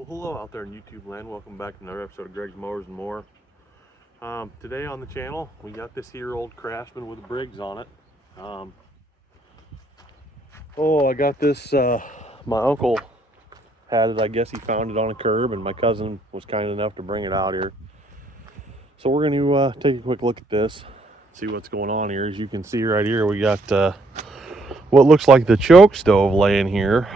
Well, hello out there in YouTube land. Welcome back to another episode of Greg's Mowers and More. Today on the channel, we got this here old Craftsman with a Briggs on it. I got this, my uncle had it. I guess he found it on a curb, and my cousin was kind enough to bring it out here. So we're going to take a quick look at this, see what's going on here. As you can see right here, we got what looks like the choke stove laying here.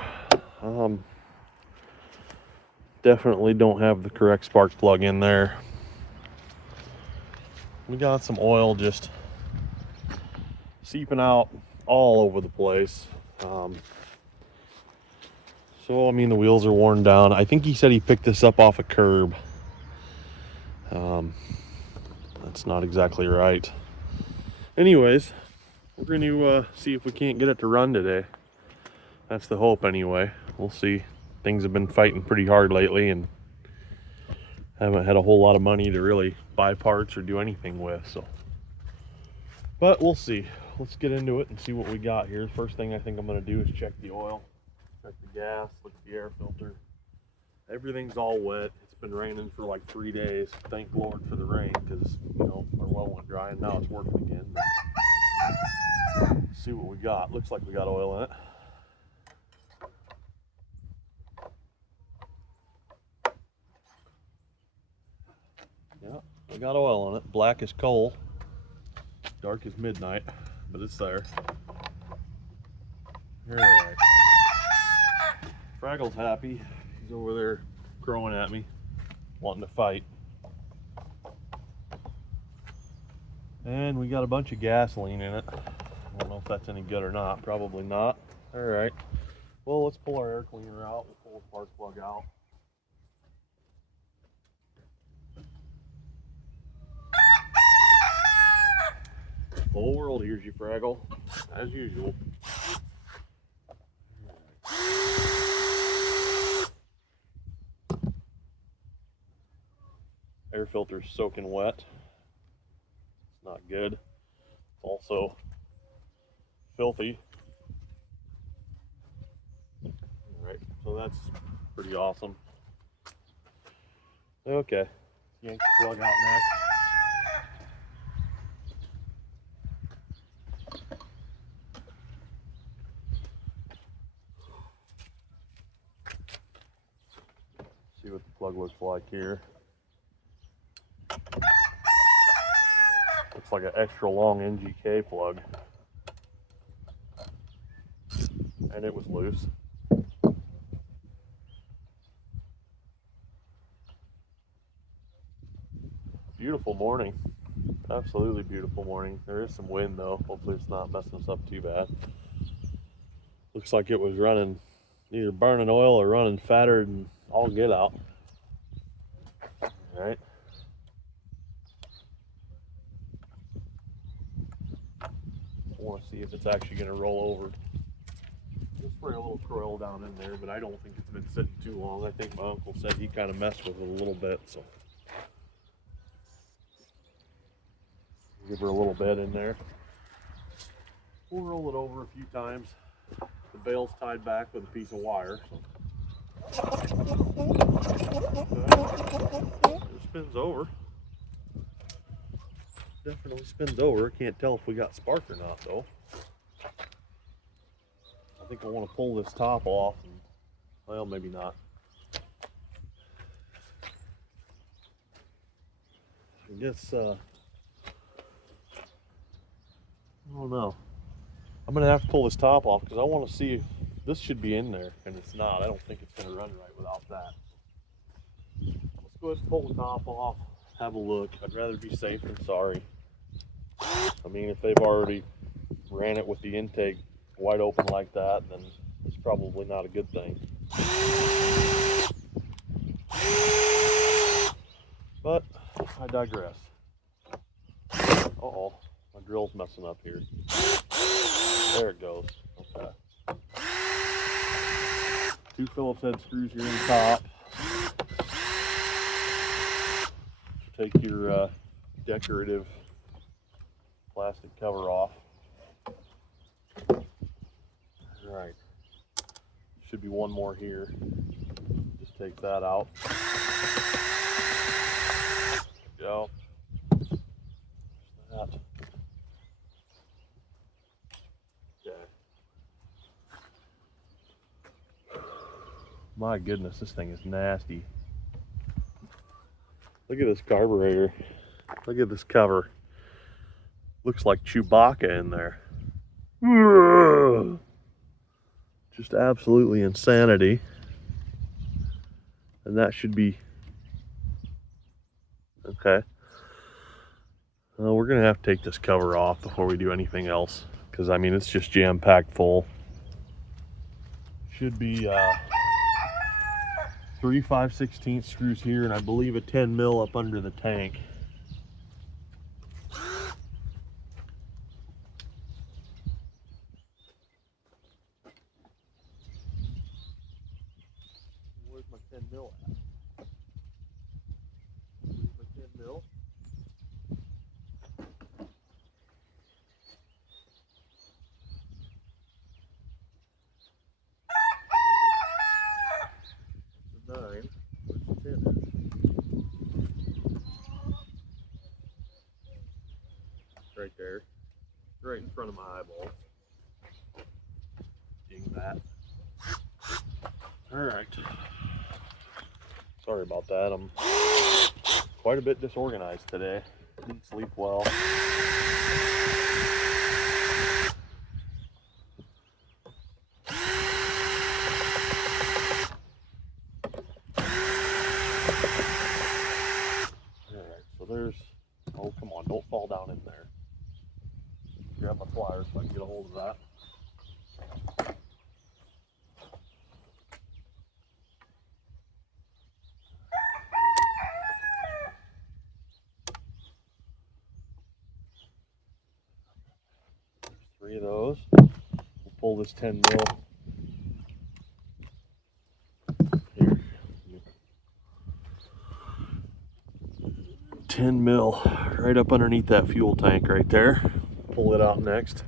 Definitely don't have the correct spark plug in there. We got some oil just seeping out all over the place. So I mean, the wheels are worn down. I think he said he picked this up off a curb. That's not exactly right. Anyways, we're going to see if we can't get it to run today. That's the hope anyway. We'll see. Things have been fighting pretty hard lately and haven't had a whole lot of money to really buy parts or do anything with, so. But we'll see. Let's get into it and see what we got here. First thing I think I'm going to do is check the oil, check the gas, look at the air filter. Everything's all wet. It's been raining for like 3 days. Thank Lord for the rain, because our well went dry and now it's working again. But let's see what we got. Looks like we got oil in it. Yeah, we got oil in it. Black as coal, dark as midnight, but it's there. All right. Fraggle's happy. He's over there crowing at me, wanting to fight. And we got a bunch of gasoline in it. I don't know if that's any good or not. Probably not. All right. Well, let's pull our air cleaner out. We'll pull the spark plug out. The whole world hears you, Fraggle, as usual. Air filter's soaking wet. It's not good. It's also filthy. All right, so that's pretty awesome. Okay, yank the plug out next. See what the plug looks like here. Looks like an extra long NGK plug. And it was loose. Beautiful morning. Absolutely beautiful morning. There is some wind though. Hopefully it's not messing us up too bad. Looks like it was running, either burning oil or running fatter than all get out. All right. I want to see if it's actually going to roll over. We'll spray a little oil down in there, but I don't think it's been sitting too long. I think my uncle said he kind of messed with it a little bit, so give her a little bit in there. We'll roll it over a few times. The bail's tied back with a piece of wire. So. It spins over. Definitely spins over. Can't tell if we got spark or not though. I think I want to pull this top off and, well, maybe not. I guess I don't know. I'm gonna have to pull this top off because I want to see if this should be in there, and it's not. I don't think it's gonna run right without that. Let's go ahead and pull the top off, have a look. I'd rather be safe than sorry. I mean, if they've already ran it with the intake wide open like that, then it's probably not a good thing. But I digress. Uh-oh, my drill's messing up here. There it goes. Okay. 2 Phillips head screws here in the top. Take your decorative plastic cover off. All right. Should be one more here. Just take that out. Go. That. Okay. My goodness, this thing is nasty. Look at this carburetor. Look at this cover. Looks like Chewbacca in there. Just absolutely insanity. And that should be okay. We're gonna have to take this cover off before we do anything else, because I mean it's just jam-packed full. Should be 3 5/16 screws here, and I believe a 10 mil up under the tank. Where's my 10 mil at? Where's my 10 mil? The 9. Where's the 10 at? Right there. Right in front of my eyeball. Ding that. Alright. Sorry about that. I'm quite a bit disorganized today. Didn't sleep well. Alright, so there's... Oh, come on, don't fall down in there. Grab my pliers so I can get a hold of that. There's 3 of those. We'll pull this 10 mil. Here. 10 mil right up underneath that fuel tank right there. Pull it out next.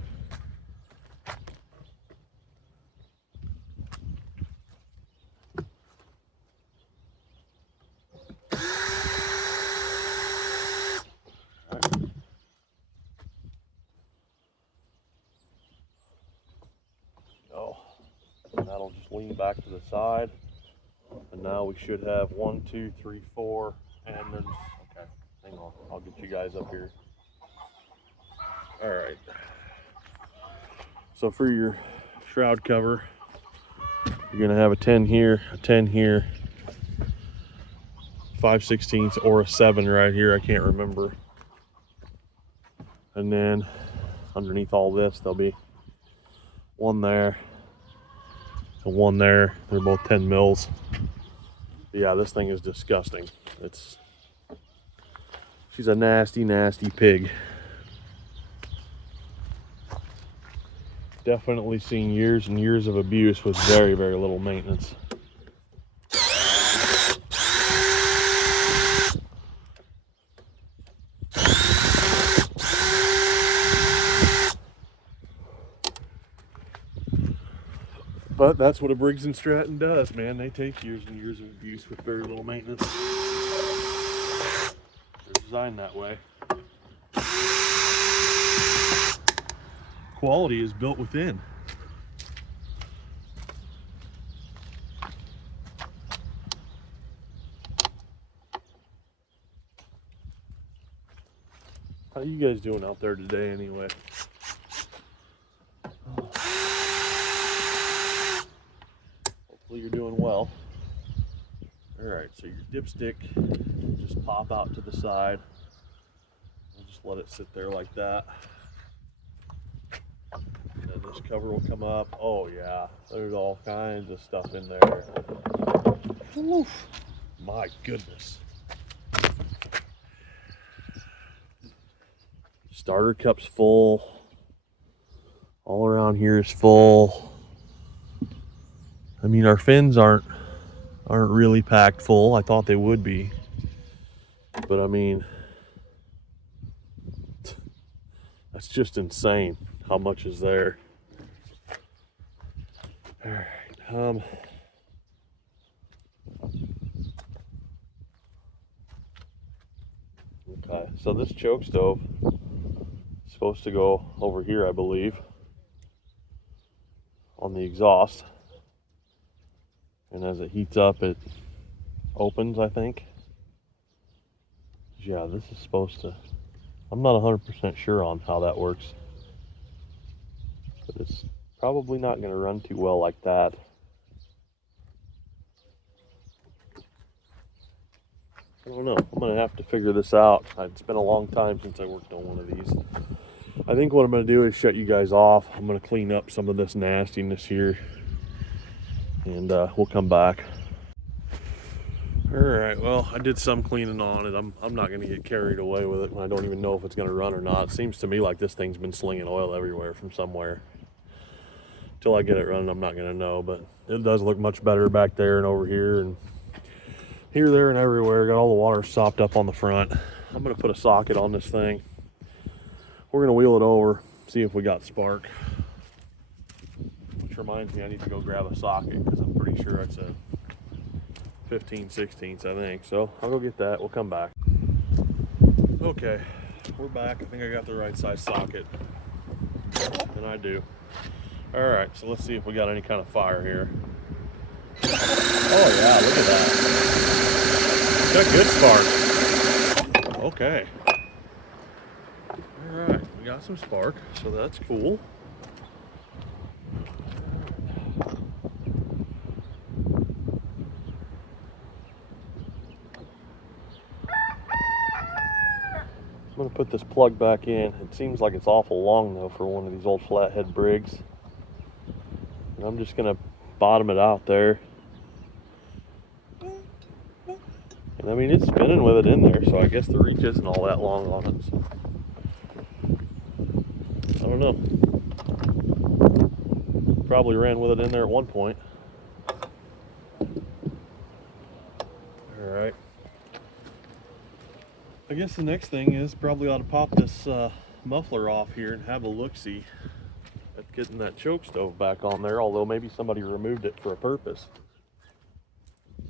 And that'll just lean back to the side, and now we should have 1 2 3 4, and then okay, hang on, I'll get you guys up here. All right, so for your shroud cover, you're gonna have a 10 here, a 10 here, 5/16 or a 7 right here, I can't remember. And then underneath all this there'll be 1 there, 1 there. They're both 10 mils. Yeah, this thing is disgusting. She's a nasty, nasty pig. Definitely seen years and years of abuse with very, very little maintenance. But that's what a Briggs & Stratton does, man. They take years and years of abuse with very little maintenance. They're designed that way. Quality is built within. How you guys doing out there today anyway? Hopefully you're doing well. Alright, so your dipstick will just pop out to the side. We'll just let it sit there like that. And then this cover will come up. Oh yeah, there's all kinds of stuff in there. Oof. My goodness. Starter cup's full. All around here is full. I mean, our fins aren't really packed full. I thought they would be, but I mean, that's just insane how much is there. All right, Okay, so this choke stove is supposed to go over here, I believe, on the exhaust. And as it heats up, it opens, I think. Yeah, this is supposed to, I'm not 100% sure on how that works, but it's probably not going to run too well like that. I don't know. I'm going to have to figure this out. It's been a long time since I worked on one of these. I think what I'm going to do is shut you guys off. I'm going to clean up some of this nastiness here, and we'll come back. All right, well, I did some cleaning on it. I'm not going to get carried away with it when I don't even know if it's going to run or not. It seems to me like this thing's been slinging oil everywhere from somewhere. Until I get it running, I'm not going to know, but it does look much better back there and over here and here, there, and everywhere. Got all the water sopped up on the front. I'm going to put a socket on this thing. We're going to wheel it over, see if we got spark. Which reminds me, I need to go grab a socket because I'm pretty sure it's a 15/16, I think. So I'll go get that. We'll come back. Okay, we're back. I think I got the right size socket, and I do. All right, so let's see if we got any kind of fire here. Oh yeah, look at that. Got good spark. Okay. All right, we got some spark, so that's cool. I'm going to put this plug back in. It seems like it's awful long though for one of these old flathead Briggs. And I'm just going to bottom it out there. And I mean, it's spinning with it in there, so I guess the reach isn't all that long on it. So. I don't know. Probably ran with it in there at one point. Alright. I guess the next thing is probably ought to pop this muffler off here and have a look-see at getting that choke stove back on there, although maybe somebody removed it for a purpose.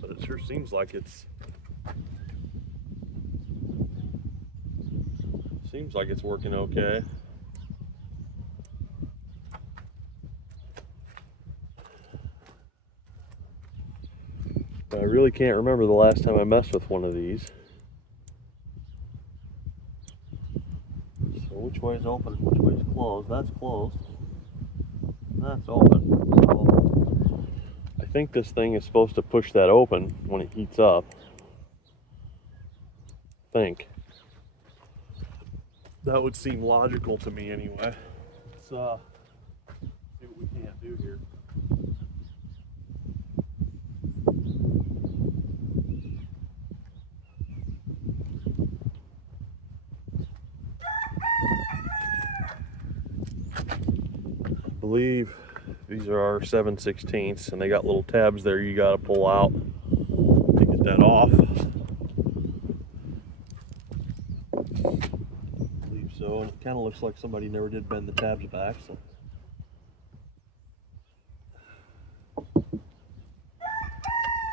But it sure seems like it's working okay. But I really can't remember the last time I messed with one of these. So which way is open and which way is closed? That's closed. That's open. So I think this thing is supposed to push that open when it heats up. I think. That would seem logical to me anyway. Let's see what we can't do here. I believe these are our 7/16, and they got little tabs there you got to pull out to get that off. I believe so, and it kind of looks like somebody never did bend the tabs back. So.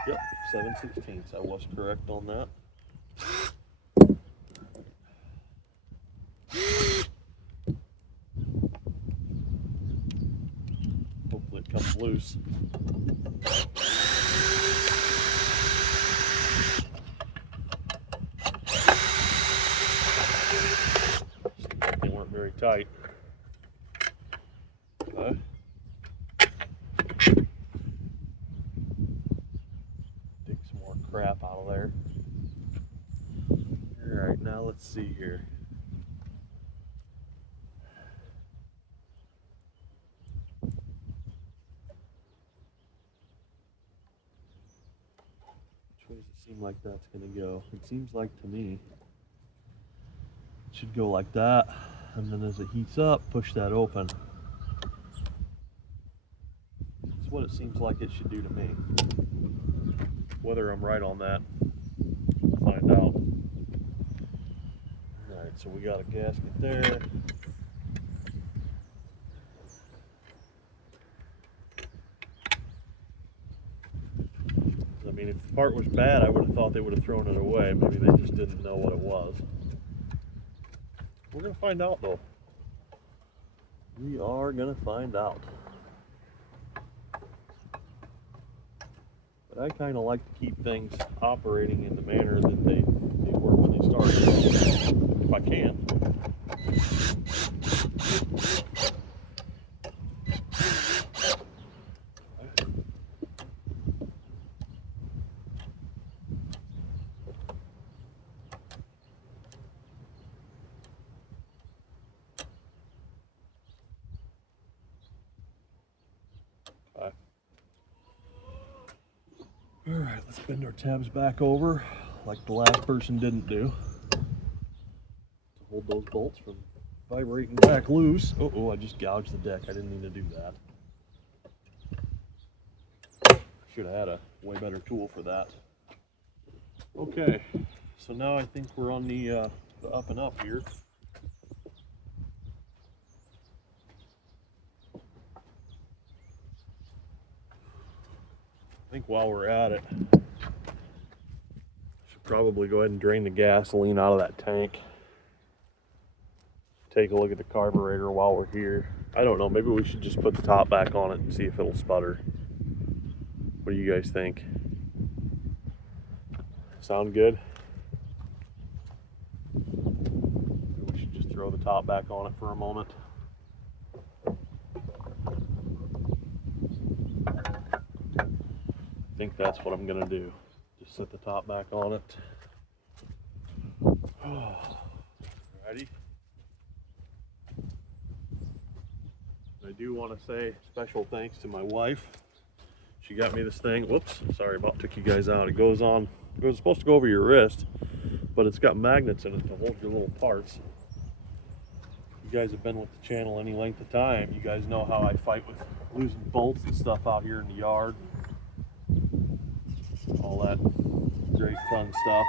Yep, 7/16. I was correct on that. Hopefully it comes loose. They weren't very tight. Okay. Dig some more crap out of there. Alright, now let's see here. Which way does it seem like that's going to go? It seems like to me it should go like that, and then as it heats up, push that open. That's what it seems like it should do to me. Whether I'm right on that, we'll find out. Alright, so we got a gasket there. I mean, if the part was bad, I would have thought they would have thrown it away. Maybe they just didn't know what it was. We're gonna find out though. We are gonna find out. But I kind of like to keep things operating in the manner that they were when they started, if I can. All right, let's bend our tabs back over like the last person didn't do, to hold those bolts from vibrating back loose. Oh, I just gouged the deck. I didn't mean to do that. Should have had a way better tool for that. Okay, so now I think we're on the up and up here. I think while we're at it, I should probably go ahead and drain the gasoline out of that tank. Take a look at the carburetor while we're here. I don't know, maybe we should just put the top back on it and see if it'll sputter. What do you guys think? Sound good? Maybe we should just throw the top back on it for a moment. I think that's what I'm gonna do. Just set the top back on it. Ready? I do want to say special thanks to my wife. She got me this thing. Whoops, sorry, about took you guys out. It goes on, it was supposed to go over your wrist, but it's got magnets in it to hold your little parts. You guys have been with the channel any length of time. You guys know how I fight with losing bolts and stuff out here in the yard. All that great fun stuff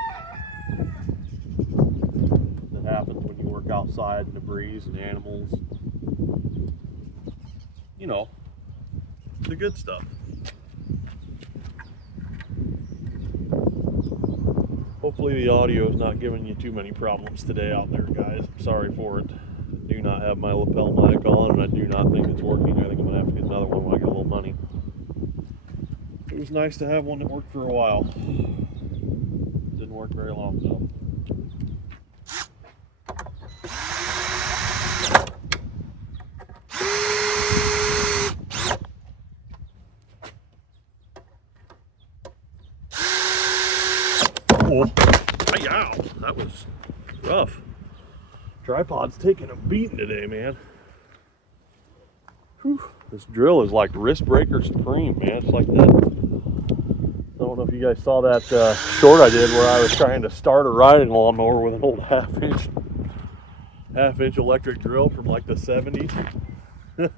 that happens when you work outside in the breeze and animals. You know, the good stuff. Hopefully the audio is not giving you too many problems today out there, guys. I'm sorry for it. I do not have my lapel mic on, and I do not think it's working. I think I'm gonna have to get another one when I get a little money. It was nice to have one that worked for a while. Didn't work very long though. Oh, ow, that was rough. Tripod's taking a beating today, man. Whew. This drill is like wrist breaker supreme, man. It's like that. I don't know if you guys saw that short I did where I was trying to start a riding lawnmower with an old half-inch electric drill from like the 70s. It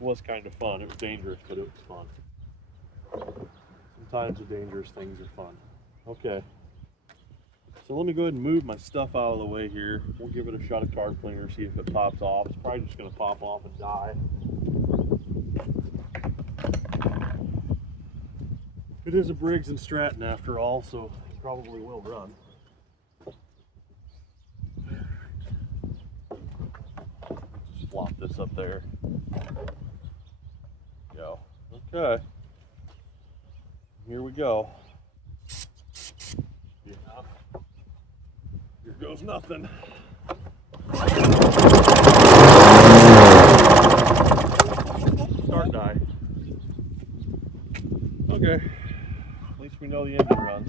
was kind of fun. It was dangerous, but it was fun. Sometimes the dangerous things are fun. Okay. So let me go ahead and move my stuff out of the way here. We'll give it a shot of tar cleaner, see if it pops off. It's probably just going to pop off and die. It is a Briggs & Stratton after all, so it probably will run. Just flop this up there. Go. Okay. Here we go. Yeah. Here goes nothing. Start die. Okay. At least we know the engine runs.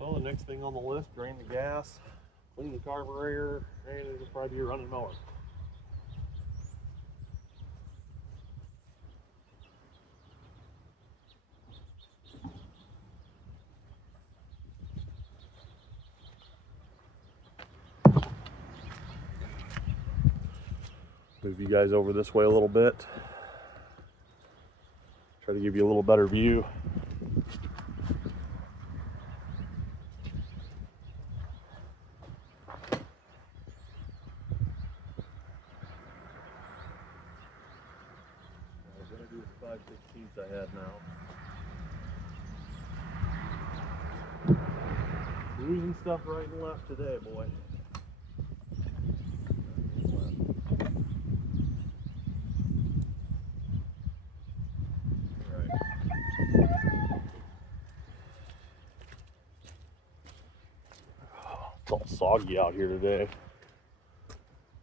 So the next thing on the list, drain the gas, clean the carburetor, and it'll probably be a running mower. Move you guys over this way a little bit. Try to give you a little better view. I'm going to do the 5/16 I had now. Losing stuff right and left today, boy. It's all soggy out here today.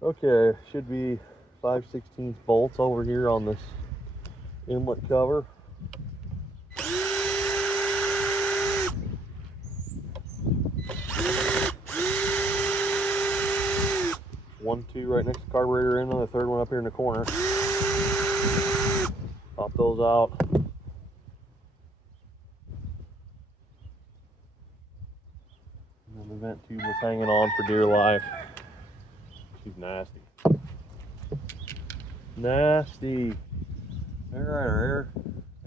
Okay, should be 5/16 bolts over here on this inlet cover. One, two right next to the carburetor in, and the third one up here in the corner. Pop those out. And the vent tube was hanging on for dear life. She's nasty. Nasty. Alright, our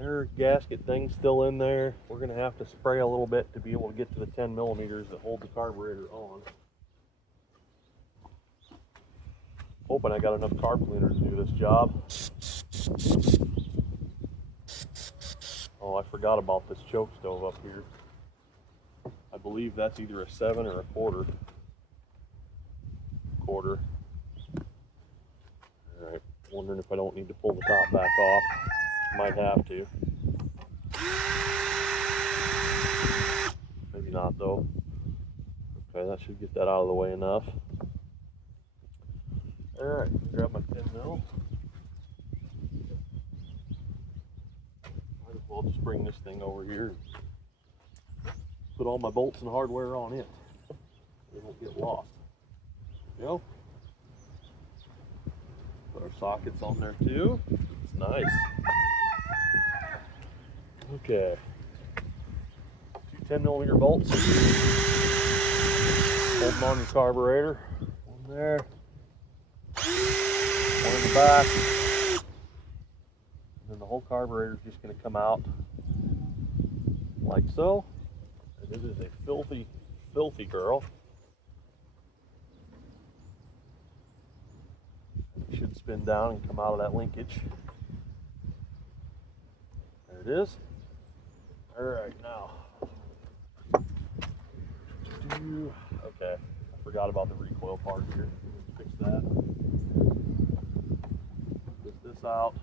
air gasket thing's still in there. We're going to have to spray a little bit to be able to get to the 10 millimeters that hold the carburetor on. Hoping I got enough carb cleaner to do this job. Oh, I forgot about this choke stove up here. I believe that's either a 7 or a quarter. Alright, wondering if I don't need to pull the top back off. Might have to. Maybe not though. Okay, that should get that out of the way enough. Alright, grab my 10 mil. Might as well just bring this thing over here. Put all my bolts and hardware on it. They won't get lost. There we go. Put our sockets on there too. It's nice. Okay. 2 10 millimeter bolts. Holding on the carburetor. One there. One in the back. And then the whole carburetor is just going to come out like so. And it is a filthy, filthy girl. It should spin down and come out of that linkage. There it is. Alright, now. Okay, I forgot about the recoil part here. Fix that. Get this out.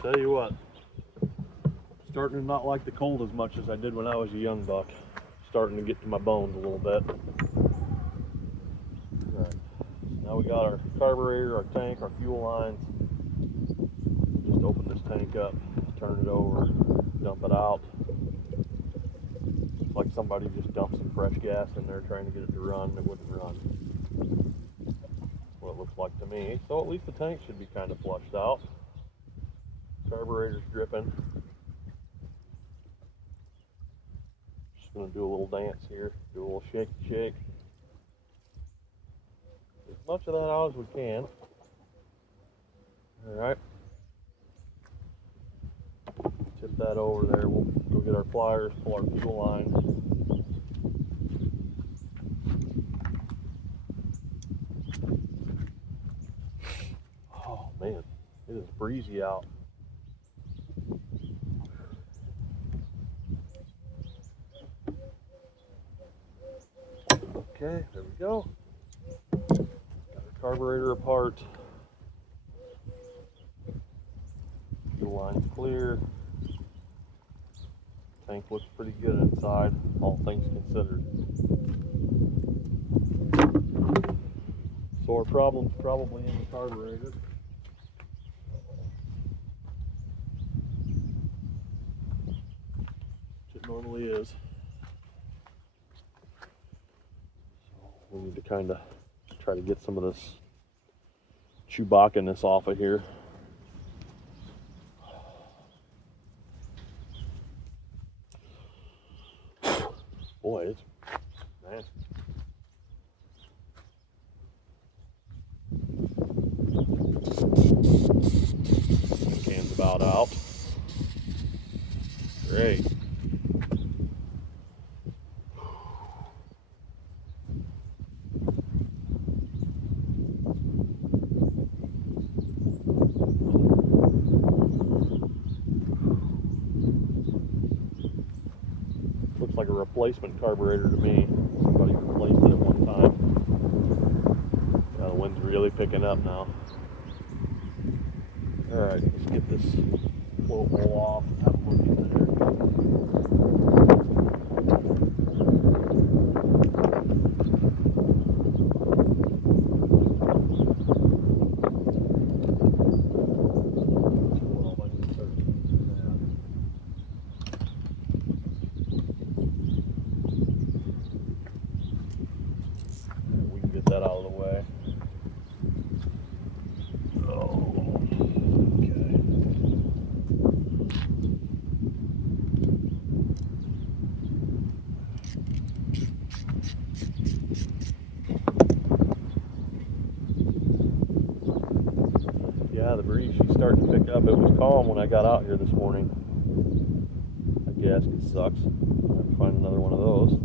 Tell you what, starting to not like the cold as much as I did when I was a young buck. Starting to get to my bones a little bit. Alright, so now we got our carburetor, our tank, our fuel lines. Just open this tank up, turn it over, dump it out. Looks like somebody just dumped some fresh gas in there trying to get it to run. It wouldn't run. That's what it looks like to me. So at least the tank should be kind of flushed out. Carburetor's dripping. Just going to do a little dance here, do a little shake. As much of that out as we can. Alright. Tip that over there. We'll go get our pliers, pull our fuel line. Oh man, it is breezy out. Okay, there we go. Got our carburetor apart. Fuel line's clear. Tank looks pretty good inside, all things considered. So our problem's probably in the carburetor. Which it normally is. We need to kind of try to get some of this Chewbacca-ness off of here. Boy, it's nasty. Can's about out. Great. like a replacement carburetor to me. Somebody replaced it at one time. Yeah, the wind's really picking up now. Alright, let's get this float hole off and have a look in there. We can get that out of the way. Yeah, the breeze, she's starting to pick up. It was calm when I got out here this morning. That gasket sucks. I have to find another one of those.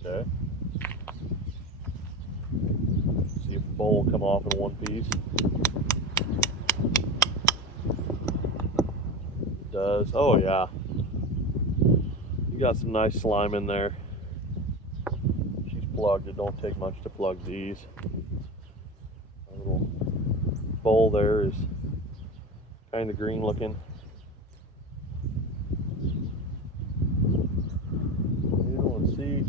Okay. See if the bowl will come off in one piece. It does. Oh yeah. You got some nice slime in there. She's plugged. It don't take much to plug these. A little bowl there is kind of green looking. Let's see.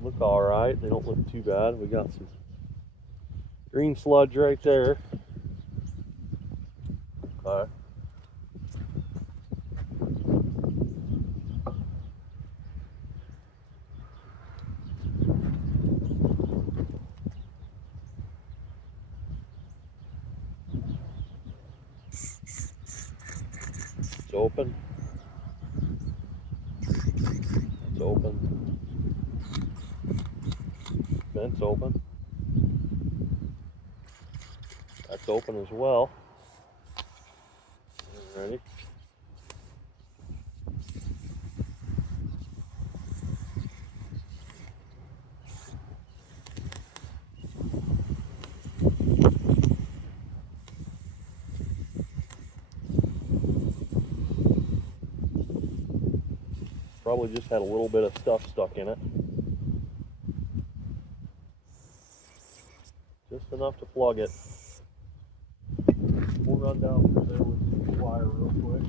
Look all right. They don't look too bad. We got some green sludge right there. Okay. It's open. It's open. Vent's open. That's open as well. Ready? Probably just had a little bit of stuff stuck in it. Just enough to plug it. We'll run down through there with the wire real quick.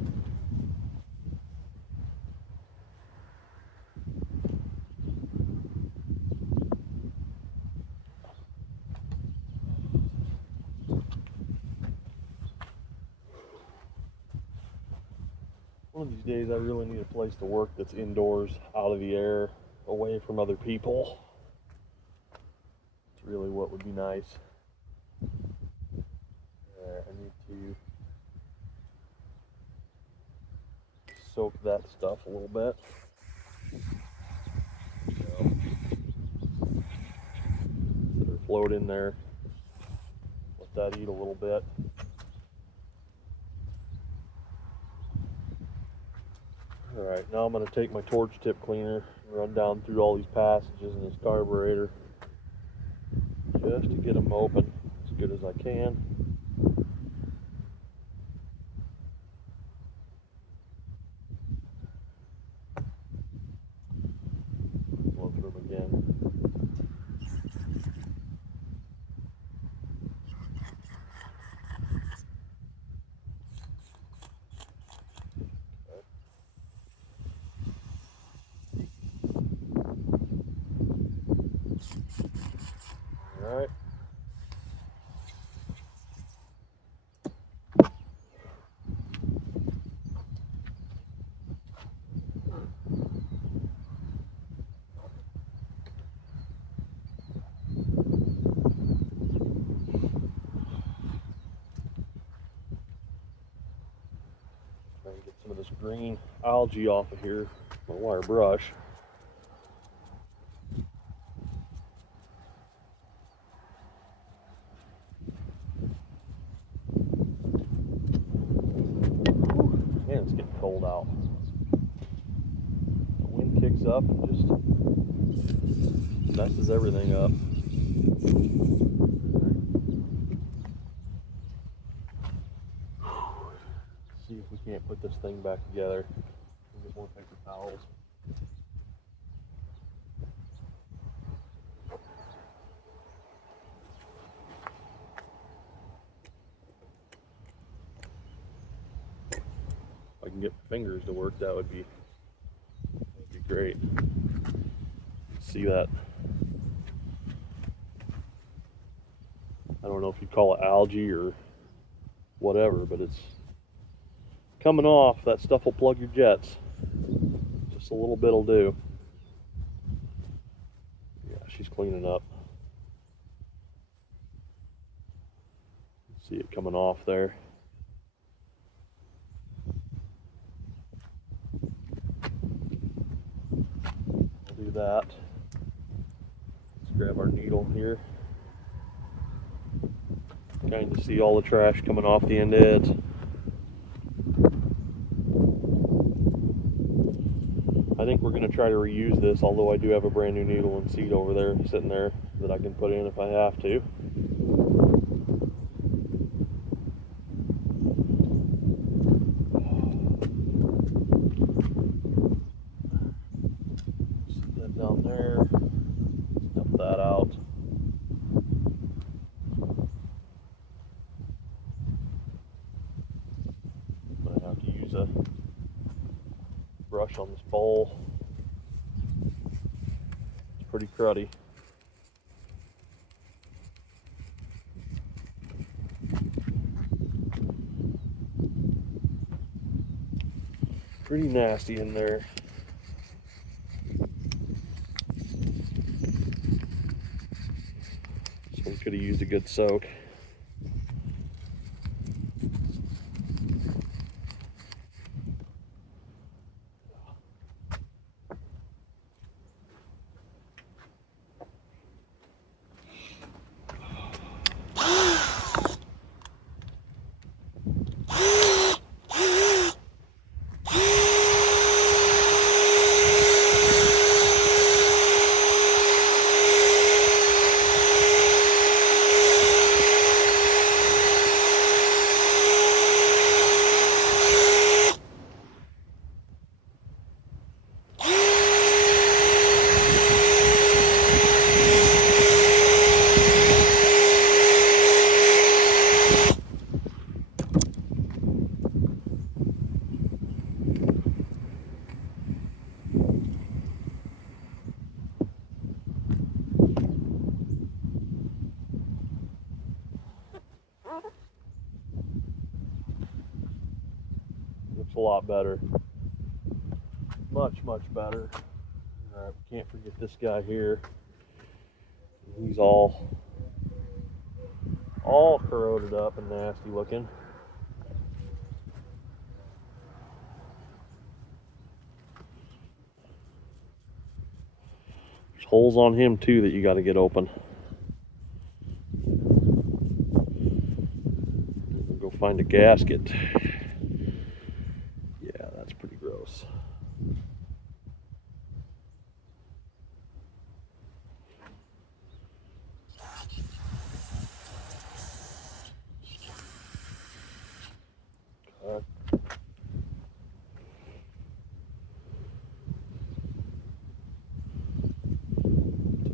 One of these days I really need a place to work that's indoors, out of the air, away from other people. It's really what would be nice. There, I need to soak that stuff a little bit. Let her float in there. Let that eat a little bit. Alright, now I'm going to take my torch tip cleaner and run down through all these passages in this carburetor just to get them open as good as I can. Go through them again. Alright. Try and get some of this green algae off of here, my wire brush. Man, it's getting cold out. The wind kicks up and just messes everything up. See if we can't put this thing back together. Get more paper towels. If I can get my fingers to work, that would be great. See that? I don't know if you call it algae or whatever, but it's coming off. That stuff will plug your jets. Just a little bit will do. Yeah, she's cleaning up. See it coming off there. I'll do that. Let's grab our needle here. Kind of see all the trash coming off the end heads. I think we're going to try to reuse this, although I do have a brand new needle and seat over there sitting there that I can put in if I have to. Set that down there. Dump that out. I'm going to have to use a brush on this bowl. It's pretty cruddy. Pretty nasty in there. This one could have used a good soak. Looks a lot better. Much better. Alright, we can't forget this guy here. He's all corroded up and nasty looking. There's holes on him too that you got to get open. We'll go find a gasket. Yeah, that's pretty gross.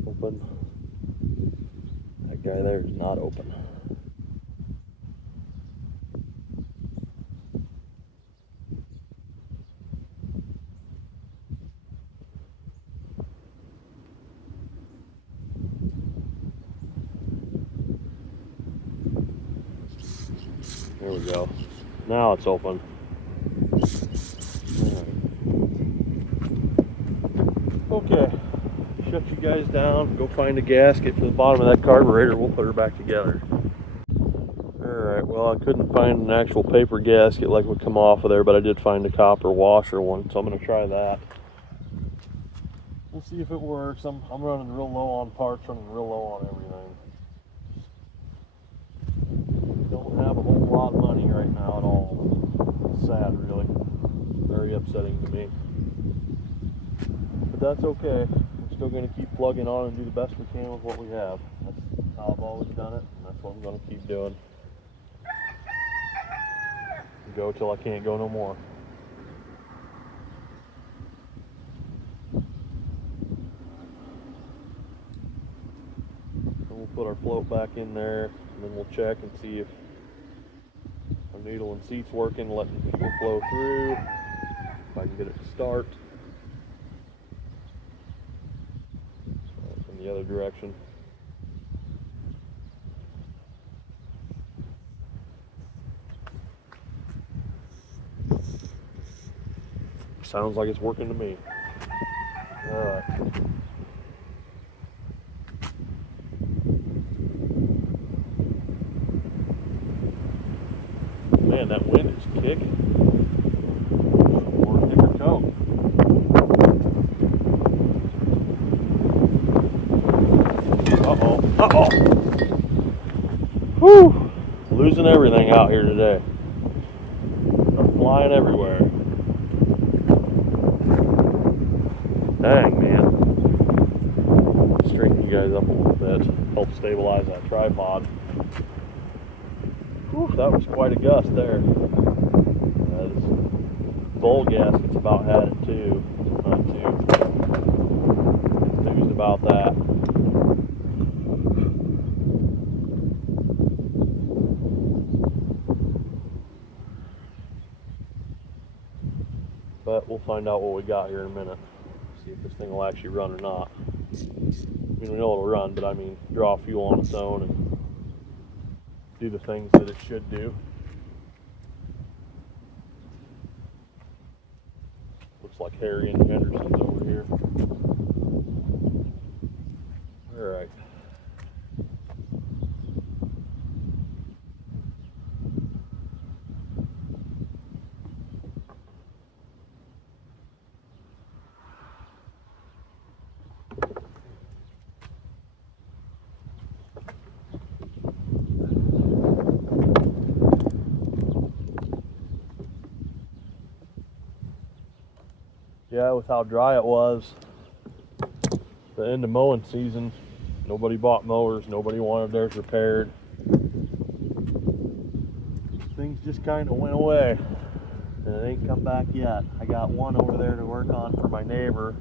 Open. That guy there is not open. There we go. Now it's open. Okay, shut you guys down, go find a gasket for the bottom of that carburetor, we'll put her back together. Alright, well I couldn't find an actual paper gasket like would come off of there, but I did find a copper washer one, so I'm going to try that. We'll see if it works. I'm running real low on parts, running real low on everything. Don't have a whole lot of money right now at all. It's sad, really. Very upsetting to me. But that's okay. We're still going to keep plugging on and do the best we can with what we have. That's how I've always done it, and that's what I'm going to keep doing. Go till I can't go no more. put our float back in there, and then we'll check and see if our needle and seat's working, letting fuel flow through. If I can get it to start. In the other direction. Sounds like it's working to me. Alright. Man, that wind is kicking. More thicker coat. Uh-oh. Whew. Losing everything out here today. Stuff flying everywhere. Dang, man. Straighten you guys up a little bit. Help stabilize that tripod. Whew, that was quite a gust there. This bowl gasket's about had it too. Not too enthused about that. But we'll find out what we got here in a minute. See if this thing will actually run or not. I mean, we know it'll run, but I mean, draw fuel on its own and do the things that it should do. Looks like Harry and Henderson's over here. Alright. Yeah, with how dry it was, the end of mowing season, nobody bought mowers, nobody wanted theirs repaired. Things just kind of went away, and it ain't come back yet. I got one over there to work on for my neighbor,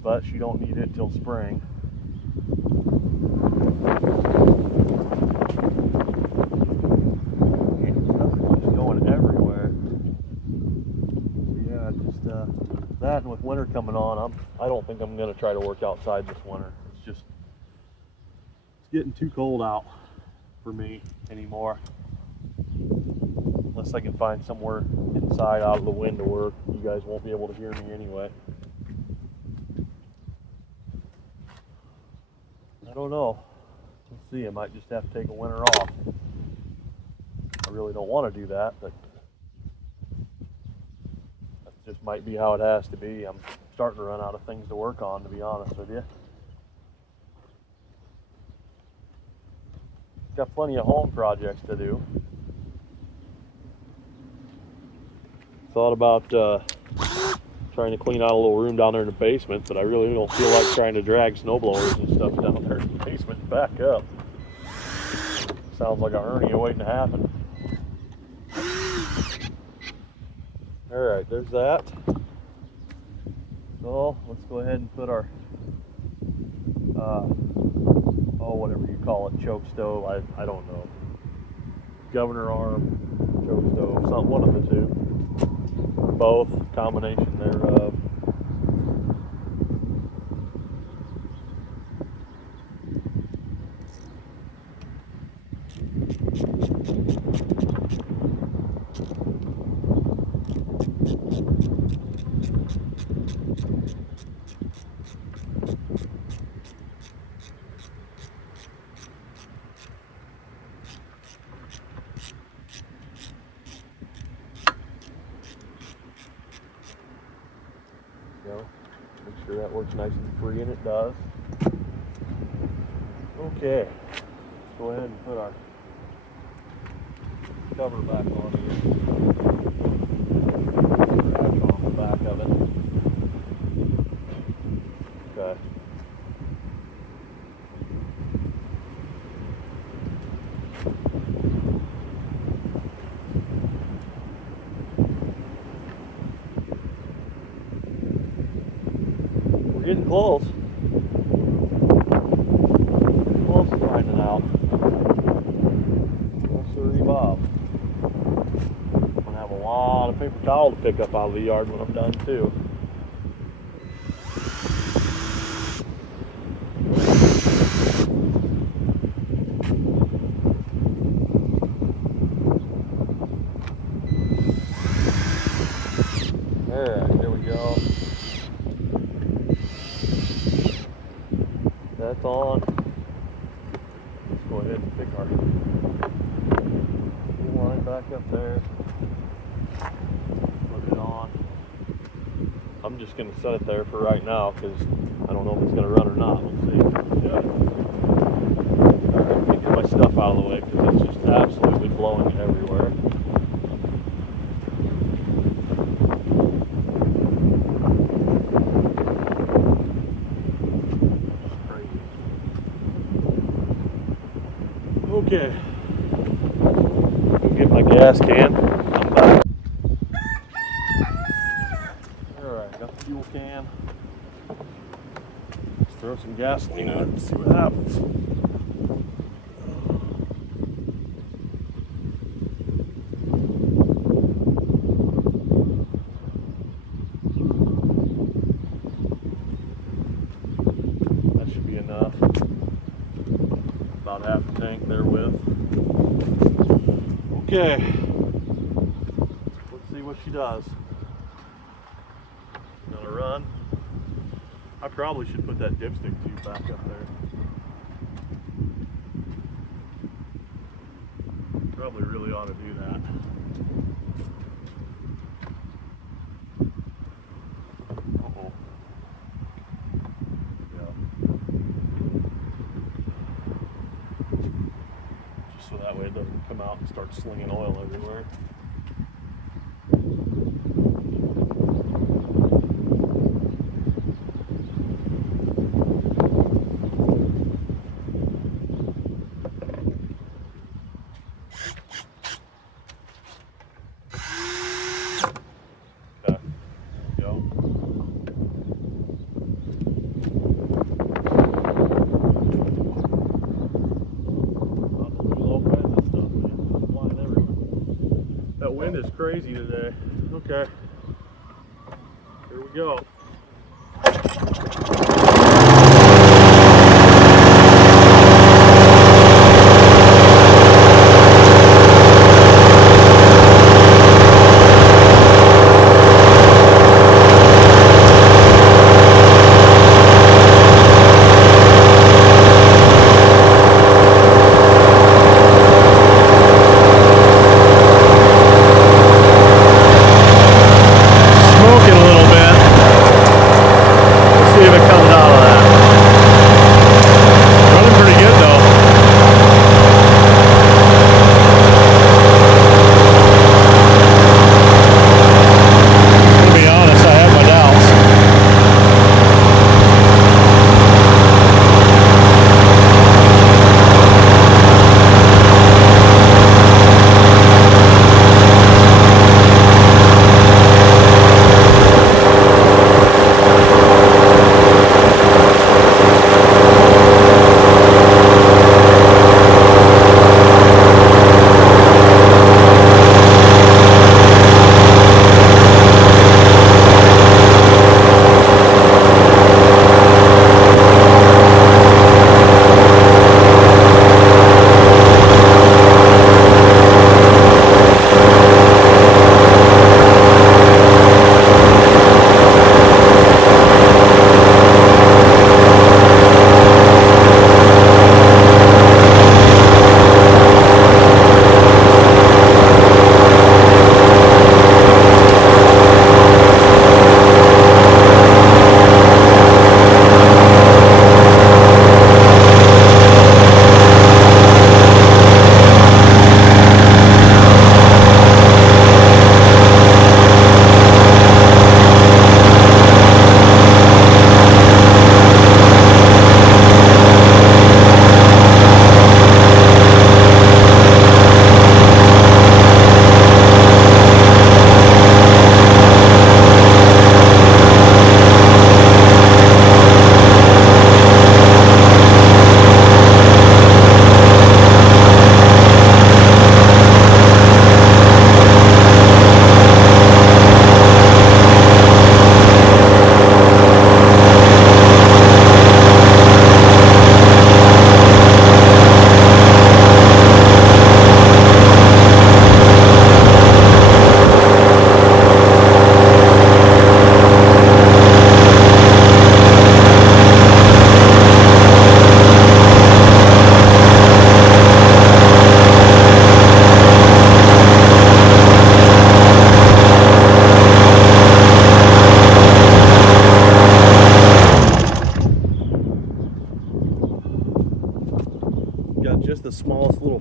but she don't need it till spring. Stuff is just going everywhere. Yeah, just that, and with winter coming on, I don't think I'm gonna try to work outside this winter. It's getting too cold out for me anymore. Unless I can find somewhere inside out of the wind to work, you guys won't be able to hear me anyway. I don't know. We'll see. I might just have to take a winter off. I really don't want to do that, but just might be how it has to be. I'm starting to run out of things to work on, to be honest with you. Got plenty of home projects to do. Thought about trying to clean out a little room down there in the basement, but I really don't feel like trying to drag snowblowers and stuff down there in the basement and back up. Sounds like a hernia waiting to happen. Alright, there's that. So let's go ahead and put our whatever you call it, choke stove, I don't know. Governor arm, choke stove, some one of the two. Both, combination thereof. Make sure that works nice and free, and it does. Okay, let's go ahead and put our cover back on here. Scratch on the back of it. Okay. Getting close. Close to finding towel to pick up out of the yard when I'm done too. Alright, there we go. That's on. Let's go ahead and pick our line back up there. Put it on. I'm just going to set it there for right now because I don't know if it's going to run or not. We'll see. Yeah. Alright, let me get my stuff out of the way because it's just absolutely blowing everywhere. Okay, go get my gas can. I'm back. Alright, got the fuel can. Let's throw some gasoline in it and see what happens. That should be enough. About half a tank there with. Okay, let's see what she does. Gonna run. I probably should put that dipstick tube back up there. Probably really ought to do that. Uh-oh. So that way it doesn't come out and start slinging oil everywhere. Okay, there we go. That wind is crazy today. Okay, here we go. Smoking a little bit. Let's see if it comes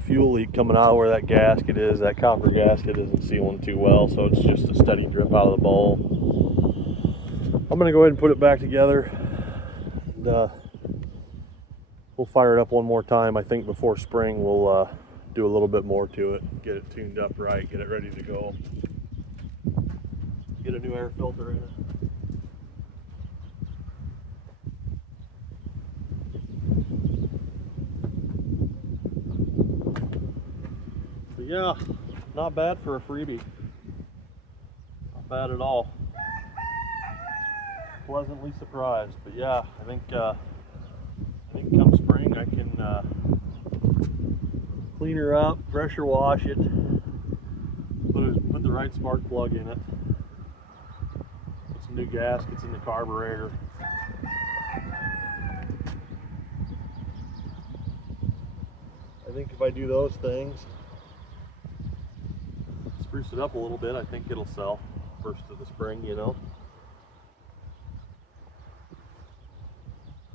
fuel leak coming out of where that gasket is. That copper gasket isn't sealing too well, so it's just a steady drip out of the bowl. I'm gonna go ahead and put it back together, and we'll fire it up one more time. I think before spring we'll do a little bit more to it, get it tuned up right, get it ready to go. Get a new air filter in it. But yeah, not bad for a freebie. Not bad at all. Pleasantly surprised. But yeah, I think come spring I can clean her up, pressure wash it, put the right spark plug in it, put some new gaskets in the carburetor. I think if I do those things, spruce it up a little bit, I think it'll sell first of the spring, you know.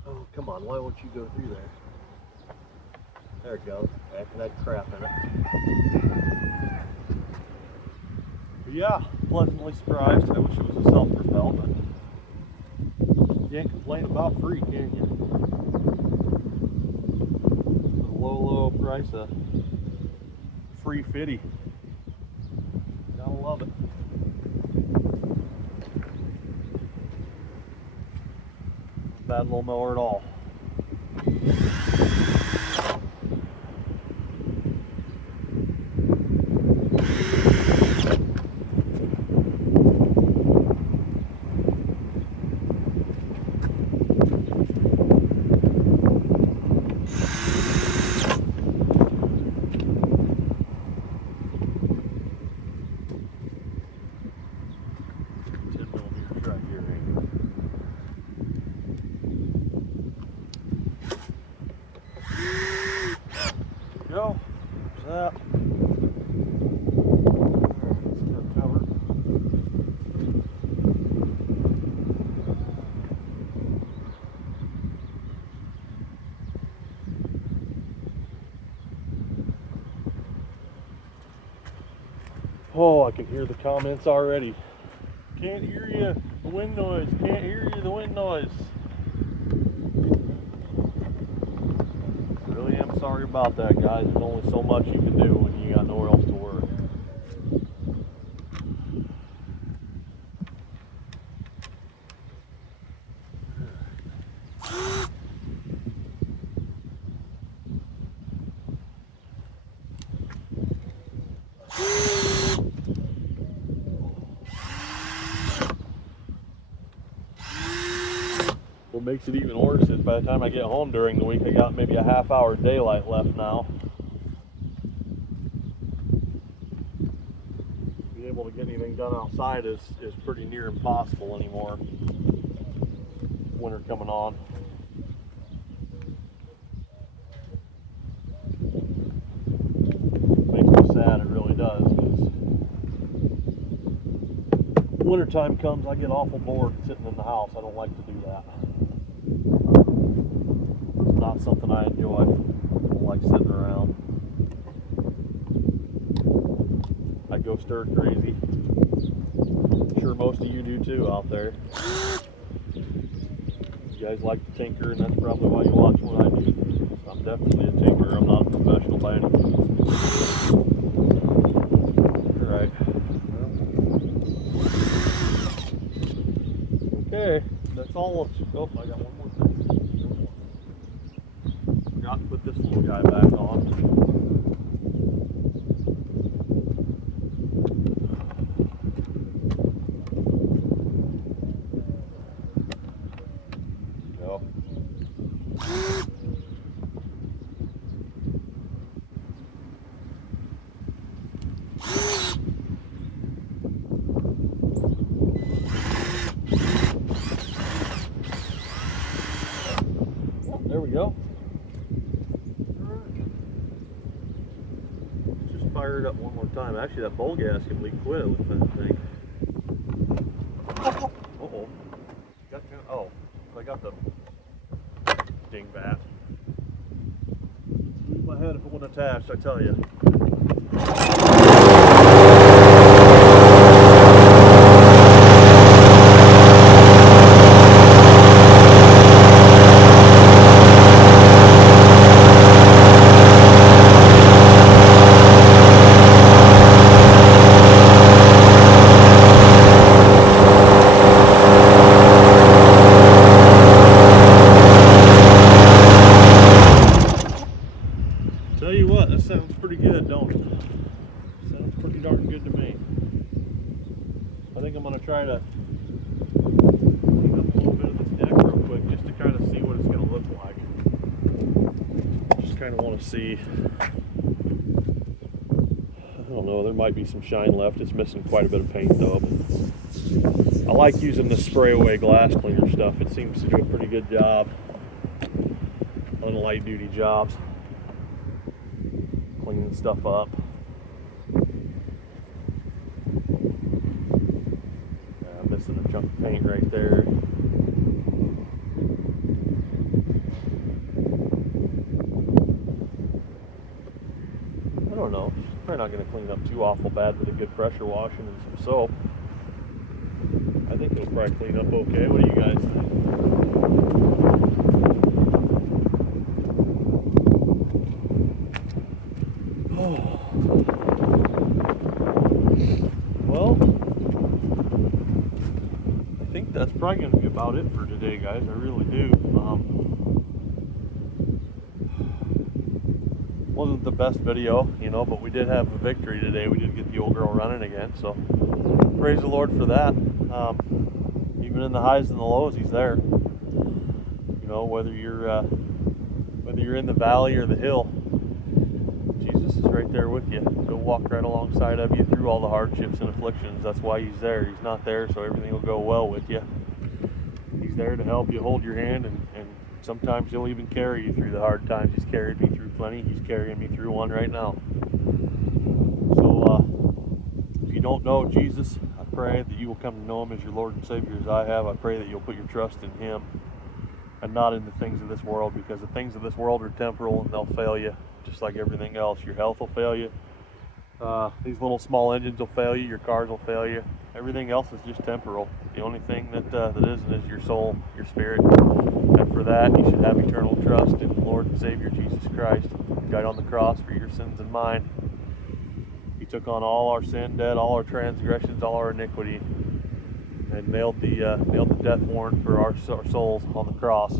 Oh, come on, why won't you go through there? There it goes, back to that crap in it. But yeah, pleasantly surprised. I wish it was a self-propel, but you can't complain about free, can you? The low price of free fitty. Gotta love it. Bad little mower at all. Go. There's that. Alright, cover. Oh, I can hear the comments already. Can't hear you. The wind noise. Can't hear you. The wind noise. Really am sorry about that, guys. There's only so much you can do when you got nowhere else to work. What makes it even worse is by the time I get home during the week, I got maybe a half-hour daylight left now. Being able to get anything done outside is pretty near impossible anymore. Winter coming on. Makes me sad, it really does, because wintertime comes, I get awful bored sitting in the house. I don't like to do that. It's not something I enjoy. I don't like sitting around. I go stir crazy. I'm sure most of you do too out there. You guys like to tinker, and that's probably why you watch what I do. I'm definitely a tinkerer. I'm not a professional by any means. Alright. Okay, that's all. Oh, I got one more thing. Forgot to put this little guy back on. Go. There we go. Let's just fire it up one more time. Actually, that bowl gasket leak quit, I think. Uh-oh. Oh, I got the dingbat. I good if it wasn't attached, I tell you. Tell you what, that sounds pretty good, don't it? Sounds pretty darn good to me. I think I'm going to try to clean up a little bit of this deck real quick just to kind of see what it's going to look like. Just kind of want to see. I don't know, there might be some shine left. It's missing quite a bit of paint though. I like using the spray away glass cleaner stuff. It seems to do a pretty good job on light duty jobs. Cleaning stuff up. Missing a chunk of paint right there. I don't know. Probably not going to clean up too awful bad with a good pressure washing and some soap. I think it'll probably clean up okay. What do you guys think? Well, I think that's probably going to be about it for today, guys. I really do. Wasn't the best video, you know, but we did have a victory today. We did get the old girl running again, so praise the Lord for that. Even in the highs and the lows, He's there. You know, whether you're in the valley or the hill, Jesus is right there with you. He'll walk right alongside of you through all the hardships and afflictions. That's why He's there. He's not there so everything will go well with you. He's there to help you, hold your hand, and sometimes He'll even carry you through the hard times. He's carried me through plenty. He's carrying me through one right now. So if you don't know Jesus, I pray that you will come to know Him as your Lord and Savior as I have. I pray that you'll put your trust in Him and not in the things of this world, because the things of this world are temporal and they'll fail you just like everything else. Your health will fail you. These little small engines will fail you. Your cars will fail you. Everything else is just temporal. The only thing that isn't is your soul, your spirit. And for that, you should have eternal trust in the Lord and Savior Jesus Christ. He died on the cross for your sins and mine. He took on all our sin debt, all our transgressions, all our iniquity, and nailed the death warrant for our souls on the cross.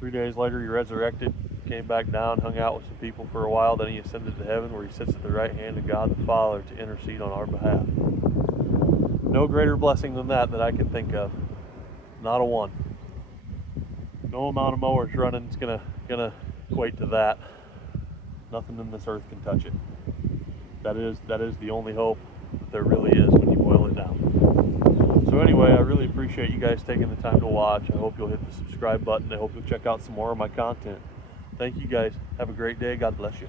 3 days later, He resurrected, came back down, hung out with some people for a while, then He ascended to heaven where He sits at the right hand of God the Father to intercede on our behalf. No greater blessing than that I can think of. Not a one. No amount of mowers running is gonna equate to that. Nothing in this earth can touch it. That is the only hope that there really is when you boil it down. So anyway, I really appreciate you guys taking the time to watch. I hope you'll hit the subscribe button. I hope you'll check out some more of my content. Thank you guys. Have a great day. God bless you.